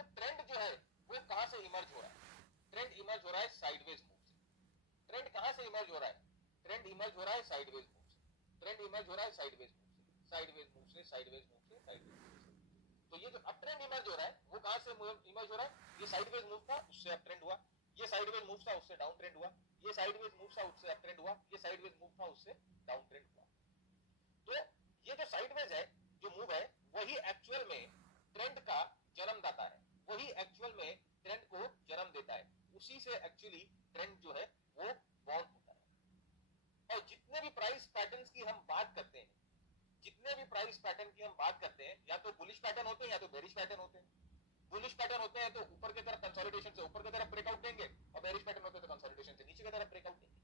देखो ट्रेंड जो है वो कहां से इमर्ज हो रहा है, ट्रेंड इमर्ज हो रहा है साइडवेज मूव से। ट्रेंड कहां से इमर्ज हो रहा है, ट्रेंड इमर्ज हो रहा है साइडवेज मूव से, ट्रेंड इमर्ज हो रहा है साइडवेज मूव से, साइडवेज मूव से, साइडवेज मूव से, साइडवेज मूव से। तो ये जो अप ट्रेंड इमर्ज हो रहा है वो कहां से इमर्ज हो रहा है, ये साइडवेज मूव था उससे अप ट्रेंड हुआ, ये साइडवेज मूव था उससे डाउन ट्रेंड हुआ, ये साइडवेज मूव था उससे अप ट्रेंड हुआ, ये साइडवेज मूव था उससे डाउन ट्रेंड हुआ। तो ये जो साइडवेज है जो मूव है वही एक्चुअल में ट्रेंड का जन्मदाता है, वही एक्चुअल में ट्रेंड को जन्म देता है, उसी से एक्चुअली ट्रेंड जो है वो बॉर्न होता है। और जितने भी प्राइस पैटर्न्स की हम बात करते हैं, जितने भी प्राइस पैटर्न की हम बात करते हैं, या तो बुलिश पैटर्न होते हैं या तो बेरिश पैटर्न होते हैं। बुलिश पैटर्न होते हैं तो ऊपर की तरफ कंसोलिडेशन से ऊपर की तरफ ब्रेकआउट देंगे, और बेरिश पैटर्न होते हैं तो कंसोलिडेशन से नीचे की तरफ ब्रेकआउट देंगे।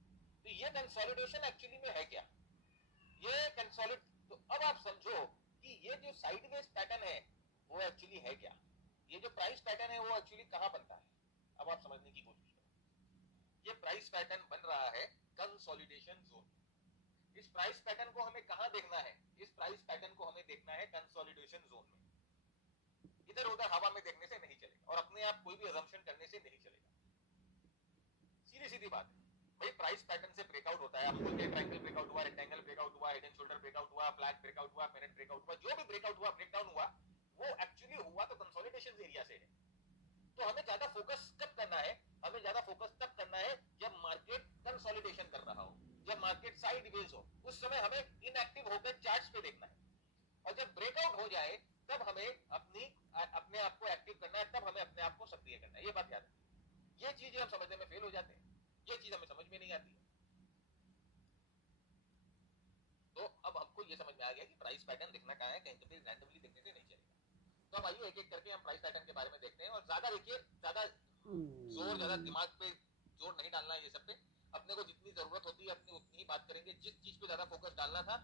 तो ये कंसोलिडेशन एक्चुअली में है क्या, ये कंसोलिड। तो अब आप समझो कि ये जो साइडवेज पैटर्न है वो एक्चुअली है क्या, ये जो प्राइस पैटर्न है वो एक्चुअली कहां बनता है। अब आप समझने की कोशिश करो, ये प्राइस पैटर्न बन रहा है कंसोलिडेशन जोन। इस प्राइस पैटर्न को हमें कहां देखना है, इस प्राइस पैटर्न को हमें देखना है कंसोलिडेशन जोन में। इधर उधर हवा में देखने से नहीं चलेगा और अपने आप कोई भी अजम्पशन करने से नहीं चलेगा। सीधी सीधी बात है भाई, प्राइस पैटर्न से ब्रेकआउट होता है, हम बोलते हैं ट्रायंगल ब्रेकआउट हुआ, रेक्टेंगल ब्रेकआउट हुआ, हेड एंड शोल्डर ब्रेकआउट हुआ, फ्लैग ब्रेकआउट हुआ, पेनेट ब्रेकआउट हुआ, जो भी ब्रेकआउट हुआ, ब्रेकडाउन हुआ, वो एक्चुअली हुआ तो कंसोलिडेशन एरिया से है। तो हमें ज्यादा फोकस कब करना है, हमें ज्यादा फोकस तब करना है जब मार्केट कंसोलिडेशन कर रहा हो, जब मार्केट साइडवेज हो, उस समय हमें इनएक्टिव होकर चार्ट्स पे देखना है। और जब ब्रेकआउट हो जाए तब हमें अपने आप को एक्टिव करना है, तब हमें अपने आप को सक्रिय करना है। ये बात याद है, ये चीजें हम समझने में फेल हो जाते हैं, ये चीज हमें समझ में नहीं आती है। तो अब हमको ये समझ में आ गया कि प्राइस पैटर्न दिखना कहां है, कहीं पे रैंडमली देखने से नहीं चलेगा। तो अब आइए एक एक करके हम प्राइस पैटर्न के बारे में देखते हैं। और ज्यादा देखिए, ज्यादा जोर, ज्यादा दिमाग पे जोर नहीं डालना है ये सब पे। अपने को जितनी जरूरत होती है अपनी उतनी ही बात करेंगे, जिस चीज पे ज्यादा फोकस डालना था